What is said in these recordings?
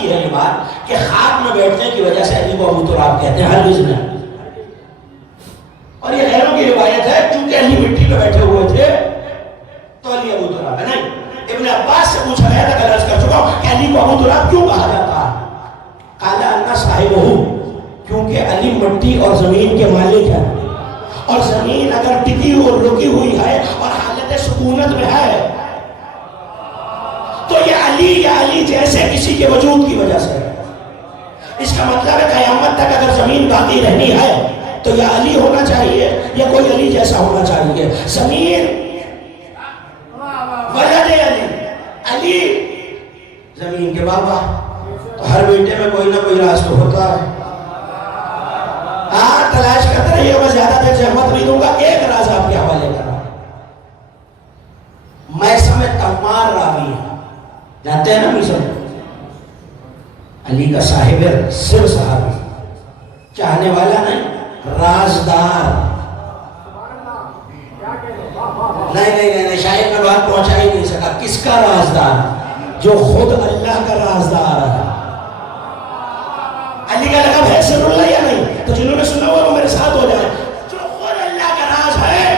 کی ہے یہ بات کہ خاک میں بیٹھنے کی وجہ سے علی کو ابو تراب کہتے ہیں ہرگز نہیں. اور یہ غیروں کی روایت ہے چونکہ علی مٹی پہ بیٹھے ہوئے تھے تو علی ابو تراب ہے. نہیں، ابن عباس سے پوچھا گیا تھا، کل عرض کر چکا ہوں کہ علی کو ابو تراب کیوں کہا جاتا ہے؟ قال انا صاحبہ، کیونکہ علی مٹی اور زمین کے مالک ہیں، اور زمین اگر ٹکی اور رکی ہوئی ہے اور حالت سکونت میں ہے تو یہ علی جیسے کسی کے وجود کی وجہ سے. اس کا مطلب ہے قیامت تک اگر زمین باقی رہنی ہے تو یا علی ہونا چاہیے یا کوئی علی جیسا ہونا چاہیے. زمین ولد علی زمین کے بابا، تو ہر بیٹے میں کوئی نہ کوئی راز تو ہوتا ہے. ہاں تلاش کرتے رہیے، میں زیادہ دیر زحمت نہیں دوں گا. ایک راز آپ کے حوالے کر رہا ہوں. میثم تمار راوی ہے، جانتے ہیں نا میثم؟ علی کا صاحب سر صحابی، چاہنے والا نہیں، رازدار. نہیں شاید میں بات پہنچا ہی نہیں سکا. کس کا رازدار؟ جو خود اللہ کا رازدار ہے. علی کا لقب ہے سر اللہ یا نہیں؟ تو جنہوں نے سنا ہوا وہ میرے ساتھ ہو جائے. جو خود اللہ کا راز ہے،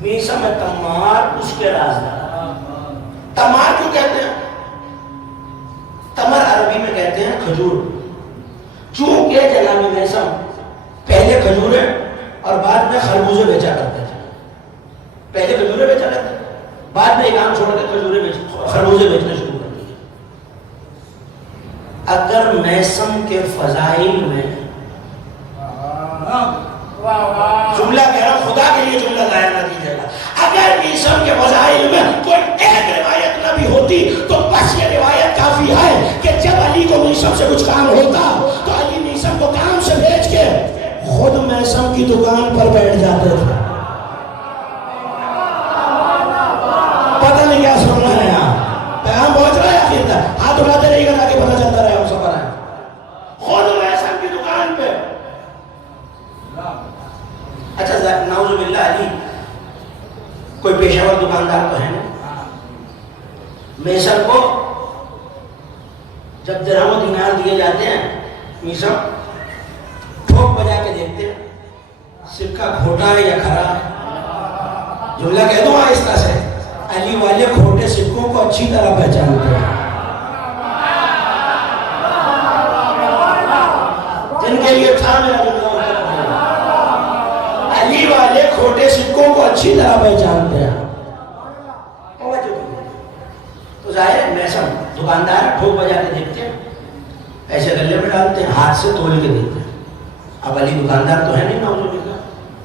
میثم تمار اس کے رازدار. تمار کیوں کہتے ہیں؟ تمر عربی میں کہتے ہیں کھجور. چونکہ جناب میثم پہلے کھجوریں اور بعد میں خربوزے بیچا کرتے تھے. پہلے کھجوریں بیچا کرتے تھے، بعد میں ایک کام چھوڑ کے خربوزے بیچنا شروع کر دیے. اگر میثم کے فضائل میں جملہ کہہ رہا ہوں، خدا کے لیے جملہ ضائع نہ کیجیے گا، اگر میثم کے فضائل میں کوئی ایک روایت نہ بھی ہوتی تو بس یہ روایت کافی ہے کہ جب علی کو میثم سے کچھ کام ہوتا تو علی میثم کو کام سے بھیج کے خود میثم کی دکان پر بیٹھ جاتے تھے. پتہ نہیں کیا سن رہے ہیں آپ؟ پیغام پہنچ رہا ہے آخر تک؟ ہاتھ اٹھاتے رہیے گا تاکہ پتہ چلتا رہے ہم سفر ہے. خود میثم کی دکان پہ. اچھا نعوذ باللہ علی کوئی پیشہ ور دکاندار تو ہے نا. میثم کو جب درہم و دینار دیے جاتے ہیں، میثم ٹھوک بجا کے دیکھتے ہیں سکہ کھوٹا ہے یا کھرا ہے. جملہ کہہ دوں آہستہ سے، علی والے کھوٹے سکوں کو اچھی طرح پہچانتے ہیں. جن کے لیے تھا میرا جملہ، علی والے کھوٹے سکوں کو اچھی طرح پہچانتے ہیں. تو ظاہر ہے میثم دکاندار ٹھوک بجا کے دیکھتے ہیں، ایسے گلے میں ڈالتے ہیں، ہاتھ سے تول کے دیتے ہیں. اب علی دکاندار تو ہے نہیں نعوذ باللہ،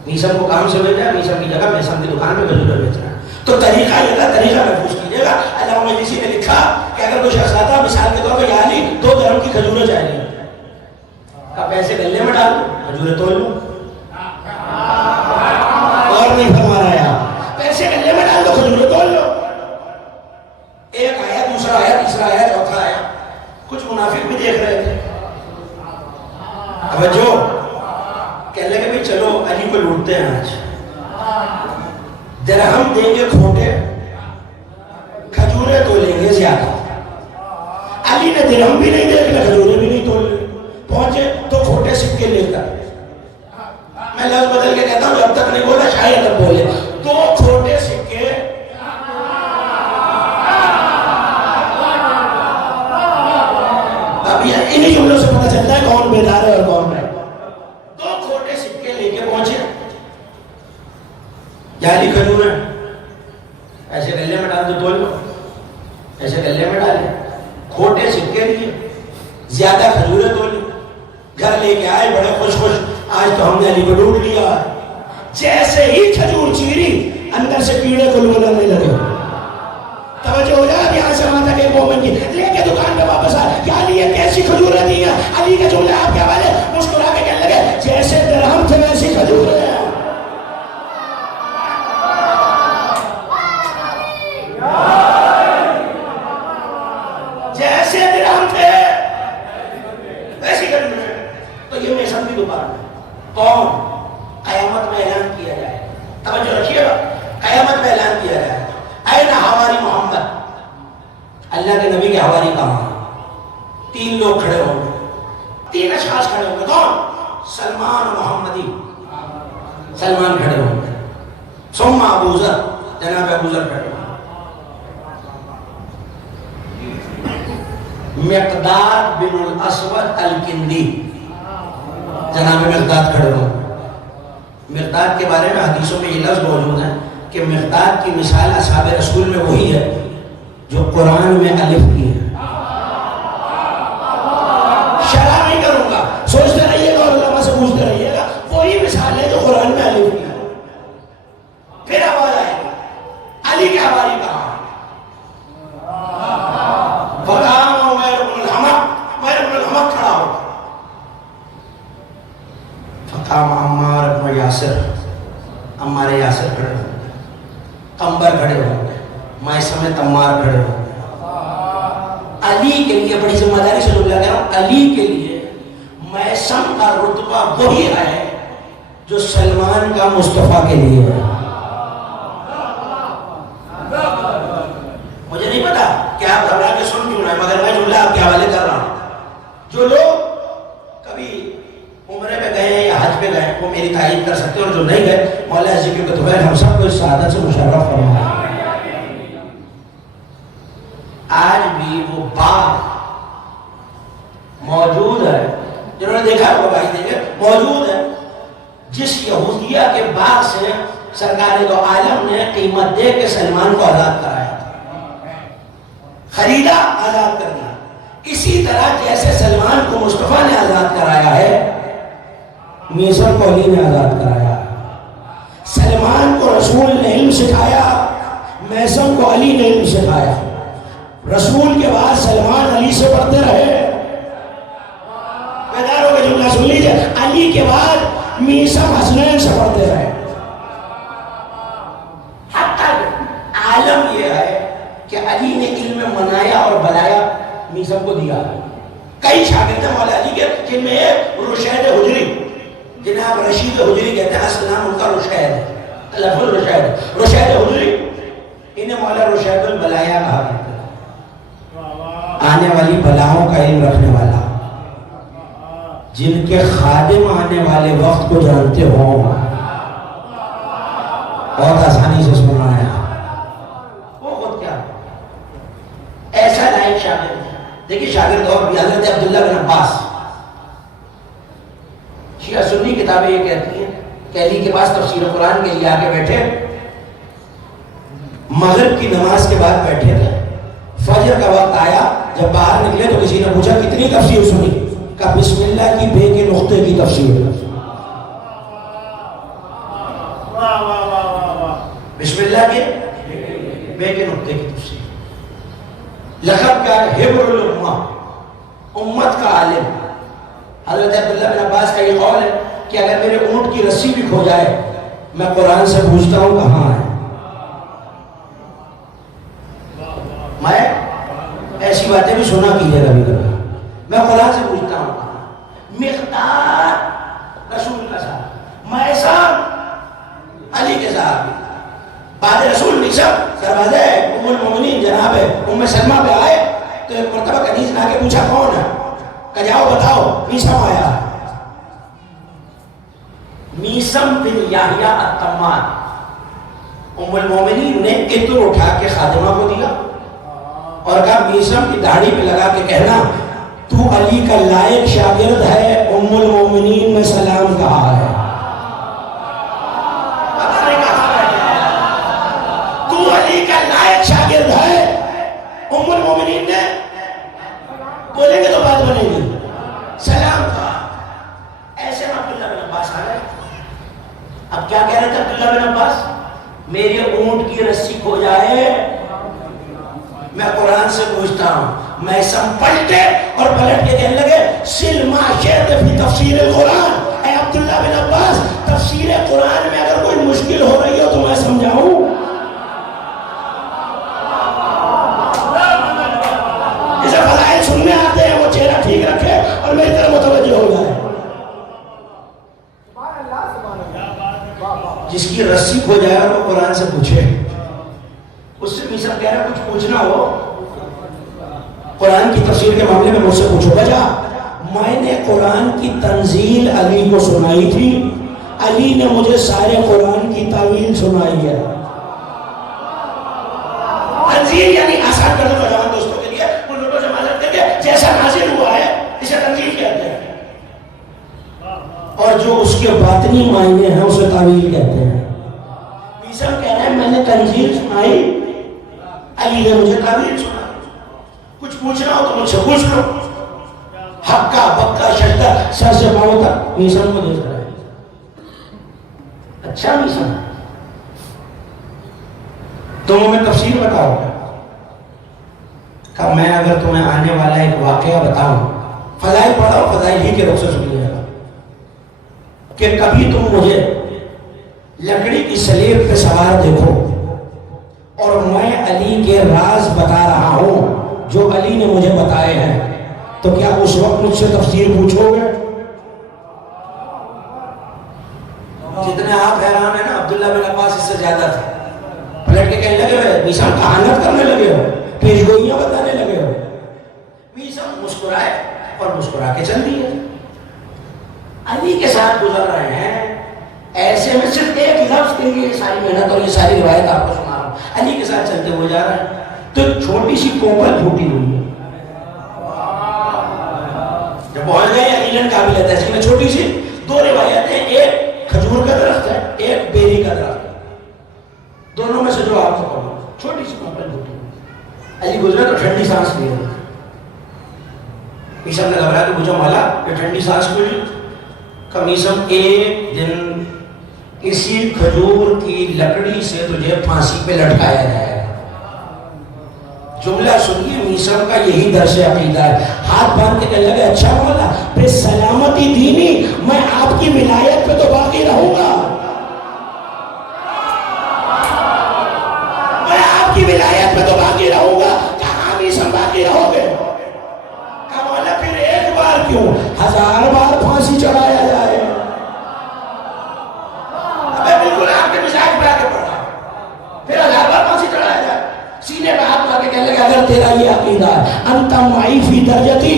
میثم کو کام سے بھیجا، میثم کی جگہ میثم کی دکان پہ کھجوریں بیچ رہا ہے. تو طریقہ یہ تھا، طریقہ محفوظ کیجیے گا. علامہ مجلسی نے لکھا کہ اگر کوئی شخص آتا مثال کے طور پہ، یا علی 2 درہم کی کھجوریں چاہیے، کہا پیسے گلے میں ڈال دو، کھجوریں تول لو. اور نہیں فرما رہا ہے، پیسے گلے میں ڈال دو، کھجوریں تول لو. ایک آیا، دوسرا آیا، تیسرا آیا، چوتھا آیا. کچھ منافق بھی دیکھ رہے تھے. توجہ، کہنے لگے بھئی چلو علی کو لوٹتے ہیں. آج درہم دیں گے کھوٹے، کھجوریں تو لیں گے زیادہ. علی نے درہم بھی نہیں دے کے کھجوریں بھی نہیں تول لی. پہنچے تو کھوٹے سکے لے کر، میں لفظ بدل کے کہتا ہوں جب تک نہیں بولا شاید اب بولے، 2 کھوٹے سکے انہی جملوں سے پتہ چلتا ہے کون بیدار ہے اور کون نہیں. 2 کھوٹے سکے لے کے پہنچے. یا علی کھجوریں ایسے گلے میں ڈال دو، تول لو. ایسے گلے میں ڈالے، کھوٹے سکے لیے، زیادہ کھجوریں تول لی. گھر لے کے آئے بڑے خوش خوش، آج تو ہم نے علی کو ڈھونڈ لیا. جیسے ہی کھجور چیری اندر سے کیڑے کلبلنے لگے. توجہ ہو جائے. یہاں سے وہاں تک ایک مومن کی لے کے دکان پہ واپس آئے، کیا علی یہ کیسی کھجوریں دی ہیں؟ علی کے جملے آپ کے حوالے، مسکرا کے کہنے لگے جیسے درہم تھے ویسی کھجوریں ہیں. جیسے درہم تھے ویسی کھجوریں. تو یہ میثم کی دکان ہے. کون؟ قیامت میں اعلان کیا جائے. توجہ رکھیے گا، قیامت میں اعلان کیا جائے. اے حواری محمد، اللہ اللہ کے نبی کے حواری کہاں؟ 3 لوگ کھڑے ہوں گے، 3 اشخاص کھڑے ہوں گے. کون؟ سلمان و محمدی. سلمان کھڑے ہوں گے، ثم ابو ذر، جناب ابو ذر کھڑے ہوں گے. مقداد بن الاسود الکندی، جناب مقداد کھڑے ہوں. مقداد کے بارے میں حدیثوں میں یہ لفظ موجود ہے کہ مقداد کی مثال اصحاب رسول میں وہی ہے جو قرآن میں الف کی ہے. شرح نہیں کروں گا، سوچتے رہیے گا اور علماء سے پوچھتے رہیے گا، وہی مثال ہے جو قرآن میں الف کی ہے. پھر آواز آئے گی علی کے حواری کہاں؟ فقام عمیر بن الحمق، عمیر بن الحمق کھڑا ہو. فقام عمار بن یاسر، عمار یاسر کھڑے ہوں گے. قنبر کھڑے ہوں گے، مائسم تمار کھڑے ہوں گے. علی کے لیے بڑی ذمہ داری سے لوگ کہہ رہا ہوں، علی کے لیے مائسم کا رتبہ وہی ہے جو سلمان کا مصطفیٰ کے لیے ہے. مجھے نہیں پتا کہ آپ گھبرا کے سن کیوں رہے ہیں، مگر میں جملہ آپ کے حوالے کر رہا ہوں. جو لوگ کبھی عمرے پہ گئے ہیں یا حج پہ گئے وہ میری تائید کر سکتے ہیں، اور جو نہیں گئے مولا ذکر کے طویل ہم سب کو اس سعادت سے مشرف فرمائے. آج بھی وہ باغ موجود ہے، جنہوں نے دیکھا وہ بھائی دیکھے موجود ہے، جس یہودیہ کے باغ سے سرکار دو عالم نے قیمت دے کے سلمان کو آزاد کرایا تھا، خریدا آزاد کر دیا. اسی طرح جیسے سلمان کو مصطفیٰ نے آزاد کرایا ہے، میسر کو علی نے آزاد کرایا. سلمان کو رسول نے علم سکھایا، میسر کو علی نے علم سکھایا. رسول کے بعد سلمان علی سے پڑھتے رہے. بیداروں کا جملہ سن لیجئے، علی کے بعد میسر حسنین سے پڑھتے رہے. عالم یہ ہے کہ علی نے علم منایا اور بلایا میسر کو دیا. کئی شاگرد ہیں مولا علی کے جن میں ایک رشید حجری، جناب رشید حجری کہتے ہیں، اصل نام ان کا رشید ہے، لفظ رشید، رشید حجری. انہیں مولا رشید البلایا کہا کرتے ہیں، آنے والی بلاؤں کا علم رکھنے والا، جن کے خادم آنے والے وقت کو جانتے ہوں. بہت آسانی سے سننا ہے. وہ خود کیا ایسا لائق شاگرد ہے. دیکھیے شاگرد اور بھی حضرت عبداللہ بن عباس، شیعہ سنی کتابیں یہ کہتی ہیں کہ علی کے پاس تفسیر قرآن کے لیے آ کے بیٹھے، مغرب کی نماز کے بعد بیٹھے تھے. فجر کا وقت آیا، جب باہر نکلے تو کسی نے پوچھا کتنی تفسیر سنی؟ کہا بسم اللہ کی بے کے نقطے کی تفسیر. بسم اللہ کے بے کے نقطے کی تفسیر. لقب کیا ہے؟ حبر الامہ، امت کا عالم. حضرت عبداللہ بن عباس کا یہ قول ہے کہ اگر میرے اونٹ کی رسی بھی کھو جائے میں قرآن سے پوچھتا ہوں کہاں ہے. میں ایسی باتیں بھی سنا کیجیے کبھی کبھی، میں قرآن سے پوچھتا ہوں کہاں. مقداد رسول کا صاحب، میسر علی کے صاحب، بعد رسول نشب دروازے ام المومنین جناب ام سلمہ پہ آئے تو ایک مرتبہ کنیز نے آ کے پوچھا کون ہے؟ کہ جاؤ بتاؤ میسم آیا. میسم بن یحییٰ التمار. ام المومنین نے عطر اٹھا کے خادمہ کو دیا اور کہا میسم کی داڑھی پہ لگا کے کہنا تو علی کا لائق شاگرد ہے، ام المومنین نے سلام کہا ہے. علی کا لائق شاگرد ہے، ام المومنین نے بولیں گے تو بات بنے گی، سلام کہا. ایسے میں عبداللہ بن عباس آ گئے. اب کیا کہہ رہے تھے عبداللہ بن عباس؟ میرے اونٹ کی رسی کھو جائے میں قرآن سے پوچھتا ہوں. میں سب پلٹے اور پلٹ کے کہنے لگے سل ما شئت فی تفسیر القرآن. اے عبداللہ بن عباس، تفسیر قرآن میں اگر کوئی مشکل ہو رہی ہو تو میں سمجھاؤں. سننے آتے ہیں وہ چہرہ ٹھیک رکھے اور میری طرح متوجہ ہو جائے. جس کی رسی کھو جائے اور وہ قرآن سے پوچھے، اس سے میسر کہہ رہا کچھ پوچھنا ہو قرآن کی تفسیر کے معاملے میں مجھ سے پوچھو بجا، میں نے قرآن کی تنزیل علی کو سنائی تھی، علی نے مجھے سارے قرآن کی تعویل سنائی ہے۔ تنزیل یعنی آسان کر دو نوجوان دوستوں کے لیے، ان لوگوں سے معلوم دیں کہ جیسا نازل ہوا ہے اسے تنزیل کہتے ہیں، اور جو اس کے باطنی معنی ہیں اسے تعویل کہتے ہیں۔ میسم کہہ رہے ہیں میں نے تنزیل سنائی، علی نے مجھے تعویل سنائی۔ کچھ پوچھنا ہو تو مجھ سے پوچھ لو، ہکا بکا شدہ سر سے پاؤں تک میسم کو دیکھ رہا ہے۔ اچھا میسم تم ہمیں تفسیر بتاؤ کہ میں اگر تمہیں آنے والا ایک واقعہ بتاؤں، فضائل پڑھاؤ، فضائل ہی کے رخ سے سن لیا کہ کبھی تم مجھے لکڑی کی سلیب پہ سوار دیکھو اور میں علی کے راز بتا رہا ہوں جو علی نے مجھے بتائے ہیں، تو کیا اس وقت مجھ سے تفسیر پوچھو گے؟ جتنے آپ حیران ہیں نا، عبداللہ بن عباس اس سے زیادہ تھے۔ پلٹ کے کہنے لگے ہوئے میسم کہانت کرنے لگے ہو، پیشگوئیاں بتانے لگے ہو۔ میسم مسکرائے اور مسکرا کے چل دیے۔ علی کے ساتھ گزر رہے ہیں، ایسے میں صرف ایک لفظ کے لیے ساری محنت اور یہ ساری روایت آپ کو سنا رہا ہوں۔ علی کے ساتھ چلتے ہوئے جا رہے ہیں تو ایک چھوٹی سی کوپل پھوٹی ہوئی ہے۔ جب پہنچ گئے علی قابل تحسین میں چھوٹی سی دو روایتیں، ایک کھجور کا درخت ہے، ایک بیری کا درخت ہے، دونوں میں سے جو آپ کو پڑھو، چھوٹی سی کوپل پھوٹی ہوئی۔ علی گزرے تو ٹھنڈی سانس لیے، میسم نے گھبرا کے پوچھا مولا یہ ٹھنڈی سانس کیوں لی؟ کہ میسم ایک دن کسی کھجور کی لکڑی سے تجھے پھانسی پہ لٹکایا جائے گا۔ جملہ سنیے، میسم کا یہی درس عقیدہ ہے۔ ہاتھ باندھ کے کہنے لگے اچھا مولا پھر سلامتی دینی، میں آپ کی ولایت پہ تو باقی رہوں گا، میں آپ کی ولایت پہ تو باقی رہوں گا۔ کہاں میسم باقی رہو گے؟ کہا مولا پھر ایک بار کیوں، 1000 بار پھانسی چڑھایا جائے۔ ابے بالکل آپ کے مزاج پہ آ کے پڑا، پھر 1000 بار پھانسی چڑھایا جائے۔ سینے پہ ہاتھ مار کے کہنے لگا اگر تیرا یہ عقیدہ ہے انت معی فی درجتی،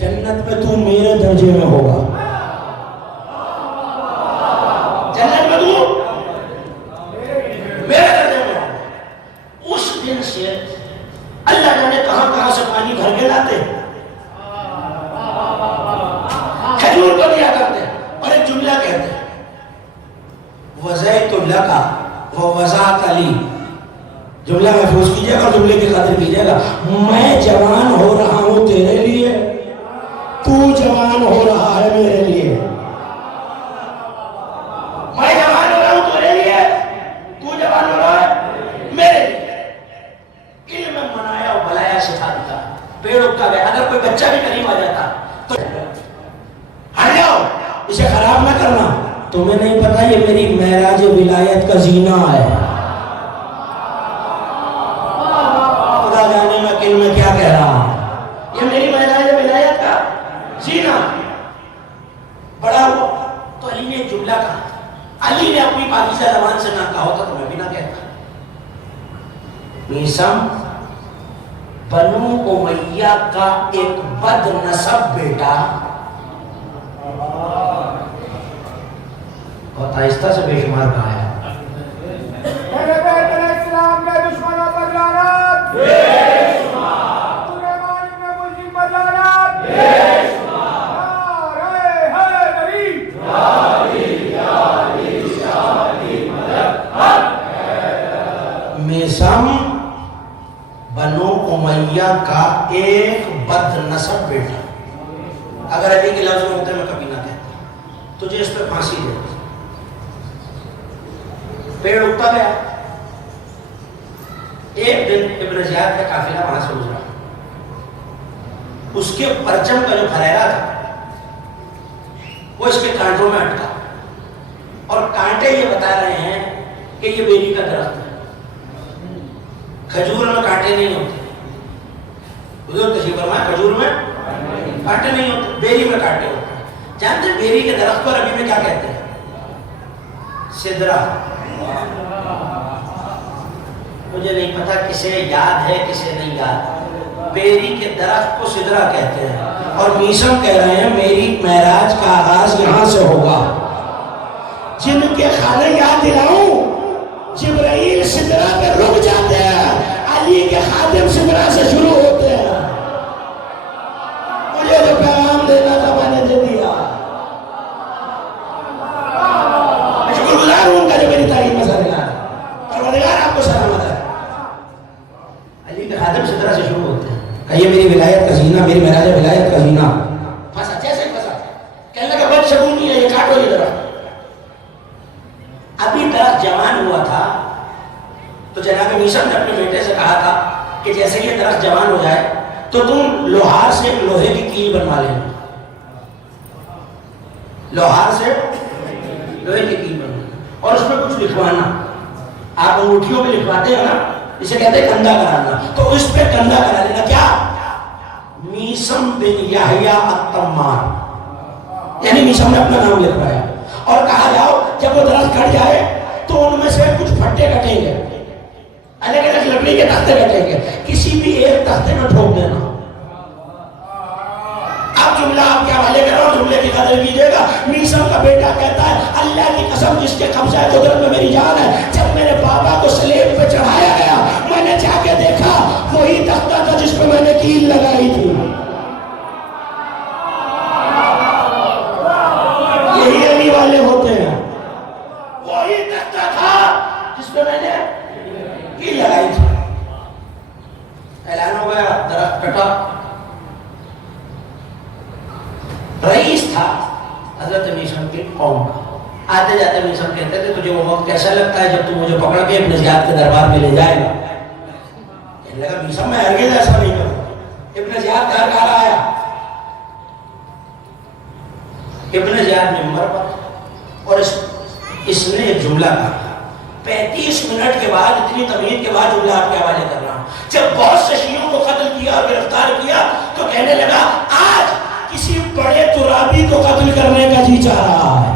جنت میں تو میرے درجے میں ہوگا، جنت میں تو میرے درجے میں ہوگا۔ اس دن سے اللہ جانے کہاں کہاں سے پانی بھر کے لاتے، کھجور کو دیا کرتے اور ایک جملہ کہتے وَزَيْتُ لَكَ وَوَزَعْتَ لِي، جملہ محفوظ کیجئے گا اور جملے کی قدر کیجئے گا۔ میں جوان ہو رہا ہوں تیرے لیے، تو جوان ہو رہا ہے میرے لیے۔ میں جوان ہو رہا ہوں تیرے لیے، تو جوان ہو رہا ہے میرے لیے۔ علم منایا و بلایا سکھا دیتا، پیڑ اگتا گیا۔ اگر کوئی بچہ بھی قریب آ جاتا تو ہٹ جاؤ، اسے خراب نہ کرنا، تمہیں نہیں پتا یہ میری معراج ولایت کا زینہ ہے۔ خدا جانے میں کن میں کیا کہہ رہا ہوں، یہ میری معراج ولایت کا زینہ۔ بڑا ہوا تو علی نے ایک جملہ کہا، علی نے اپنی پاکیزہ زبان سے نہ کہا ہوتا تو میں بھی نہ کہتا۔ میسم بنو امیہ کا ایک بد نسب بیٹا، بہت آہستہ سے بے شمار کہا ہے، میرے بیت الاسلام کے دشمنوں پر لعنت، سلیمان ابن ملجم پر لعنت، نعرہ حیدری، میسم بنو امیہ کا ایک بد نسب بیٹا۔ اگر علی کے لفظ ہوتے میں کبھی نہ کہتا، تجھے اس پہ پھانسی دے۔ پیڑ اگتا گیا، ایک دن ابن زیاد کا قافلہ وہاں سے گزرا، اس کے پرچم کا جو پھریرا تھا وہ اس کے کانٹوں میں اٹکا، اور کانٹے یہ بتا رہے ہیں کہ یہ بیری کا درخت ہے۔ کھجور میں کانٹے نہیں ہوتے، حضور تشریف فرمائے کھجور میں کانٹے نہیں ہوتے، بیری میں کانٹے ہوتے ہیں۔ جانتے ہیں بیری کے درخت کو عربی میں کیا کہتے ہیں؟ سدرہ۔ مجھے نہیں پتا کسے یاد ہے کسے نہیں یاد، بیری کے درخت کو سدرہ کہتے ہیں، اور میسم کہہ رہے ہیں میری معراج کا آغاز یہاں سے ہوگا۔ جن کے خانہ یاد دلاؤں، جبرائیل سدرہ پہ رک جاتے ہیں، علی کے خادم سدرہ سے شروع ہوتے ہیں۔ مجھے جو پیغام دینا تھا میں نے دے دیا۔ میں شکر گزار ہوں ان کا جو میری تعریف میں سر ملا ہے۔ پروردگار آپ کو سلامت ہے۔ علی کے خادم سدرہ سے شروع ہوتے ہیں، کہ یہ میری ولایت کا زینہ، میری معراج ولایت کا زینہ۔ پھنسا جیسے ہی پھنسا، کہنے لگا بچ شگون نہیں ہے، یہ کاٹو یہ درخت۔ ابھی درخت جوان ہوا تھا تو جناب میسم نے اپنے بیٹے سے کہا تھا کہ جیسے یہ درخت جوان ہو جائے تو تم لوہار سے لوہے کی کیل بنوا لینا، لوہار سے لوہے کی کیل بنوانا، اور اس میں کچھ لکھوانا۔ آپ انگوٹھیوں پہ لکھواتے ہیں نا، اسے کہتے ہیں کندھا کرانا، تو اس پہ کندھا کرا لینا۔ کیا؟ میسم بن یحییٰ الطمار، یعنی میسم نے اپنا نام لکھوایا، اور کہا جاؤ جب وہ درخت کٹ جائے تو ان میں سے کچھ پھٹے کٹیں گے، الگ الگ لکڑی کے تختے کٹیں گے، کسی بھی ایک تختے میں ٹھوک دینا۔ اب جملہ آپ کے حوالے کر رہا ہوں، جملے کی قدر کیجیے گا۔ میسم کا بیٹا کہتا ہے اللہ کی قسم جس کے قبضہ قدرت میں میری جان ہے، جب میرے بابا کو سلیب پہ چڑھایا گیا میں نے جا کے دیکھا وہی تختہ تھا جس پہ میں نے کیل لگائی تھی۔ یہی علی والے ہوتے ہیں، وہی تختہ تھا جس پہ میں نے کیل لگائی تھی۔ اعلان ہو گیا، درخت کٹا۔ رئیس تھا حضرت میسم کی قوم کا، آتے جاتے میسم کہتے تھے تجھے وہ وقت کیسا لگتا ہے جب تو مجھے پکڑ کے ابن زیاد کے دربار میں لے جائے گا؟ کہنے لگا میسم میں ہرگز ایسا نہیں کروں۔ ابن زیاد گھر گھر آیا، ابن زیاد ممبر پر، اور اس نے ایک جملہ کہا۔ 35 منٹ کے بعد، اتنی تمہید کے بعد جملہ آپ کے حوالے کر رہا ہوں، جب بہت سے شیعوں کو قتل کیا اور گرفتار کیا تو کہنے لگا آج کسی بڑے ترابی کو قتل کرنے کا جی چاہ رہا ہے۔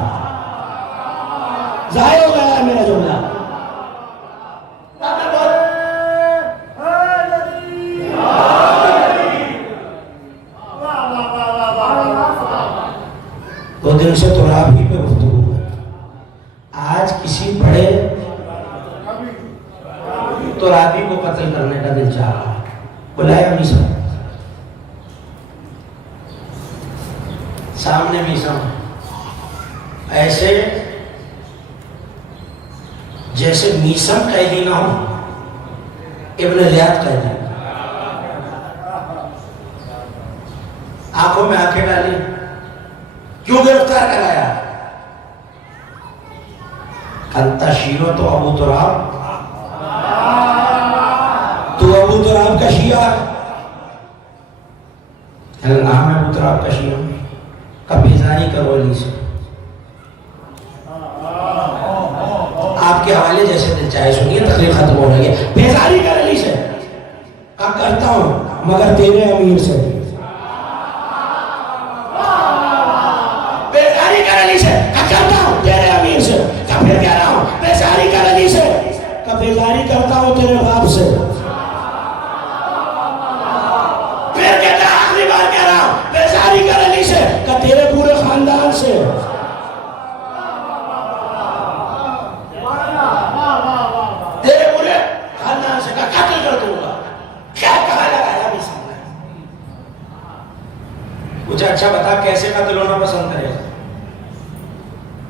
ظاہر ہو گیا ہے میرا جملہ۔ دو دن سے ترابی پہ گفتگو ہے، آج کسی بڑے ترابی کو قتل کرنے کا دل چاہ رہا ہے۔ بلایا میسم، سامنے میسم ایسے جیسے میسم قیدی نہ ہو، ابن زیاد قیدی۔ آنکھوں میں آنکھیں ڈالی، کیوں گرفتار کرایا؟ انت شیعہ تو ابو تراب، تو ابو تراب کا شیعہ ہے؟ نام ہے ابو تراب کا شیعہ کا بیزاری کرو علی سے۔ آپ کے حوالے جیسے دل چاہے سنیے، تقریر ختم ہو رہی ہے۔ بیزاری کر علی سے، کہا کرتا ہوں مگر تیرے امیر سے۔ بیزاری کر علی سے، کہا کرتا ہوں تیرے امیر سے۔ کہا پھر کہہ رہا ہوں بیزاری کر علی سے، کہا بیزاری کرتا ہوں تیرے باپ سے۔ پھر کہتا ہے آخری بار کہہ رہا ہوں بیزاری کر علی سے، کہا تیرے پورے خاندان سے۔ تیرے پورے خاندان سے، کہا قتل کر دوں گا۔ کیا کہا لگایا میسم نے؟ مجھے اچھا بتا کیسے قتل ہونا پسند کرے گا؟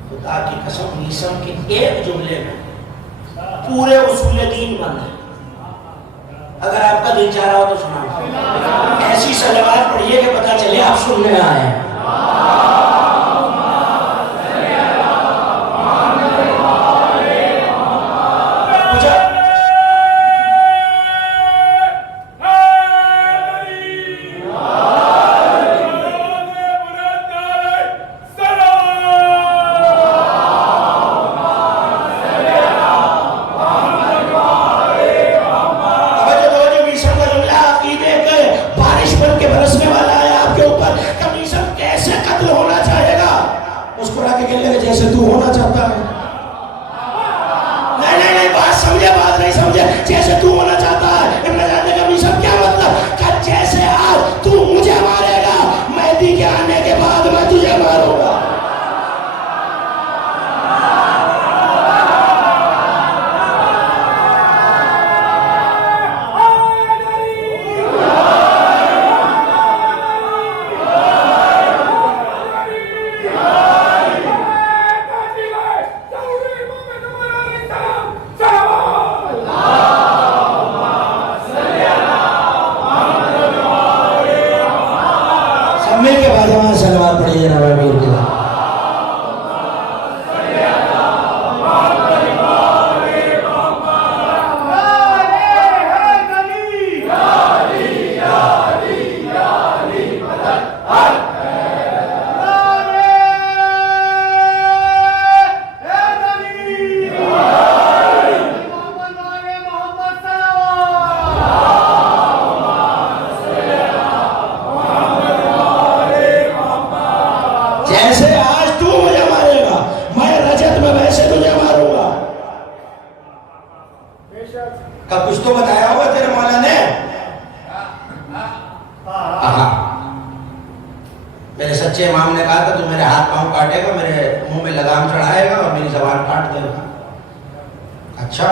خدا کی قسم میسم کے ایک جملے میں پورے اصول دین بند ہے۔ اگر آپ کا دل چاہ رہا ہو تو سنا، ایسی صلوات پڑھیے کہ پتہ چلے آپ سننے آئے ہیں۔ جیسے تو ہونا چاہتا ہے۔ نہیں نہیں بات سمجھے، بات نہیں سمجھے۔ جیسے تو ہونا چاہتا ہے، ابن زیاد نے کہا میسم کیا مطلب؟ کہا کہا میرے سچے امام نے کہا تھا تو میرے ہاتھ پاؤں کاٹے گا، میرے منہ میں لگام چڑھائے گا اور میری زبان کاٹ دے گا. اچھا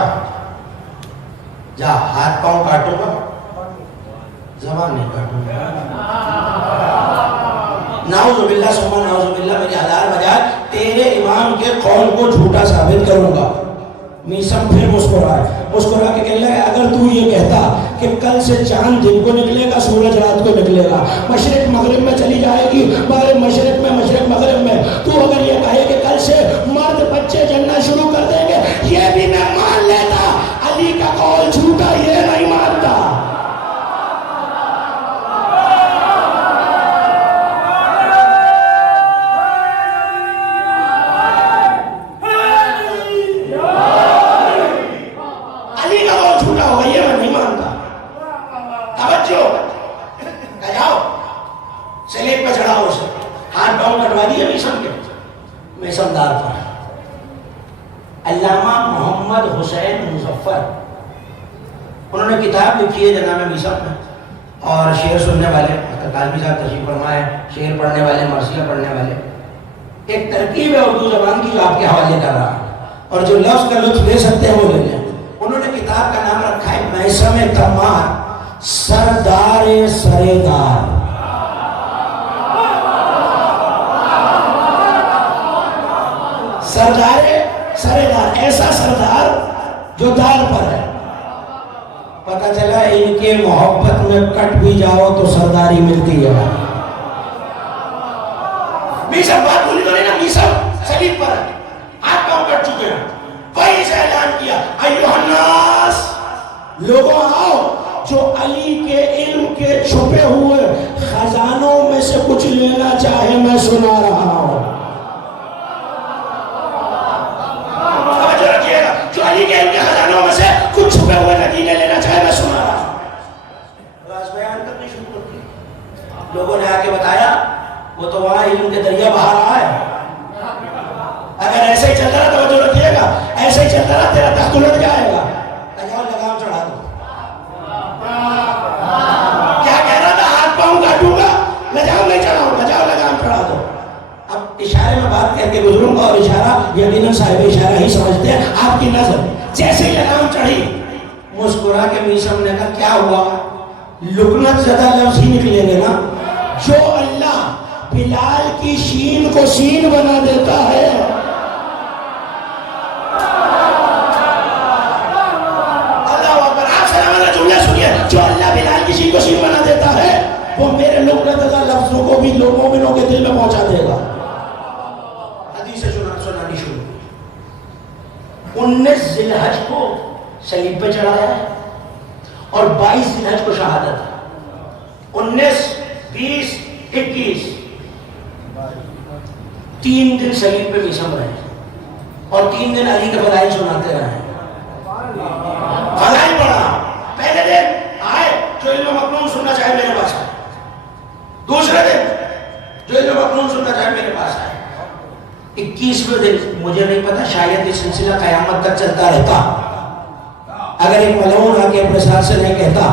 جا ہاتھ پاؤں کاٹوں گا، زبان نہیں کاٹوں گا. نعوذ باللہ ثم نعوذ باللہ، میری ہزار بجائے تیرے امام کے قول کو جھوٹا ثابت کروں گا. میسم پھر مسکرا کے کہنے لگا اگر تو یہ کہتا کہ کل سے چاند دن کو نکلے گا، سورج رات کو نکلے گا، مشرق مغرب میں چلی جائے گی، مغرب مشرق میں، مشرق مغرب میں، تو اگر یہ کہے کہ کل سے مرد بچے جننا شروع کر دیں گے، یہ بھی میں مان لیتا. علی کا قول جھوٹا یہ نہیں مانتا. علامہ محمد حسین مظفر انہوں نے کتاب لکھی ہے جناب میثم میں، اور شعر سننے والے کاظمی صاحب تشریف فرما ہے، شعر پڑھنے والے، مرثیہ پڑھنے والے، ایک ترکیب ہے اردو زبان کی جو آپ کے حوالے کر رہا ہے، اور جو لفظ کا لطف لے سکتے ہیں وہ لے لیں. انہوں نے کتاب کا نام رکھا ہے میثم تمار سردار سردار. سردار سردار، ایسا سردار جو دار پر ہے. پتہ چلا ان کے محبت میں کٹ بھی جاؤ تو سرداری ملتی ہے. میثم بات بولی تو نہیں نا، میثم صلیب پر ہے، ہاتھ پاؤں کٹ چکے ہیں. وہی سے اعلان کیا ایھا الناس، لوگوں آؤ، جو علی کے علم کے چھپے ہوئے خزانوں میں سے کچھ لینا چاہے میں سنا رہا ہوں. جو علی کے علم کے خزانوں میں سے کچھ چھپے ہوئے ندینے لینا چاہے میں سنا رہا ہوں. راز بیان کرنی شروع کر دی. لوگوں نے آ کے بتایا وہ تو وہاں علم کے دریا بہا رہا ہے. اگر ایسے ہی چلتا رہا توجہ رکھیے گا، ایسے ہی چلتا رہا تیرا تخت الٹ جائے گا. جاؤ لگام چڑھا دو. کیا کہہ رہا تھا؟ ہاتھ پاؤں کاٹوں گا، لگام نہیں چڑھاؤں گا. جاؤ لگام چڑھا دو. اب اشارے میں بات کر کے گزروں گا، اور اشارہ یقیناً صاحب اشارہ ہی سمجھتے ہیں. آپ کی نظر جیسے ہی لگام چڑھی، مسکرا کے میثم نے کہا کیا ہوا؟ لکنت زدہ لفظ ہی نکلیں گے نا. جو اللہ بلال کی شین کو سین بنا دیتا ہے، اللہ اکبر. آپ سلام جملہ سنیے، جو اللہ بلال کی شین کو سین بنا دیتا ہے وہ میرے لکنت زدہ لفظوں کو بھی لوگوں مومنوں کے دل میں پہنچا دے گا. حدیث سنانی شروع. 19 ذی الحج کو صلیب پہ چڑھایا ہے اور 22 ذی الحج کو شہادت ہے. 19 20 21 3 دن صلیب پہ میثم رہے اور 3 دن علی کے فضائل سناتے رہے. فضائل پڑھا. پہلے دن آئے جو علم مکنون سننا چاہے میرے پاس آئے. دوسرے دن جو علم مکنون سننا چاہے میرے پاس آئے. 21ویں دن مجھے نہیں پتا، شاید یہ سلسلہ قیامت تک چلتا رہتا اگر ایک ملعون آ کے اپنے ساتھ سے نہیں کہتا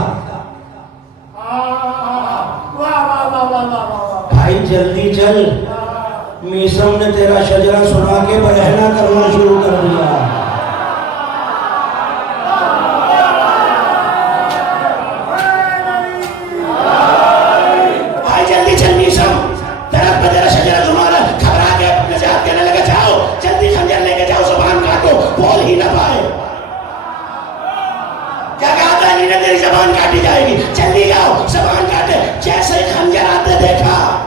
بھائی جلدی چل، میثم نے تیرا شجرہ سنا کے برہنہ کرنا شروع کر دیا. بھائی جلدی چل، میثم درخت پہ تیرا شجرہ سنا رہا. گھبرا کے نجات کہنے لگا جاؤ جلدی خنجر لے کے جاؤ، زبان کاٹو، بول ہی نہ پائے. کیا کہا تھا علی نے؟ تیری زبان کاٹی جائے گی، جلدی جاؤ زبان کاٹے. جیسے خنجر آتے دیکھا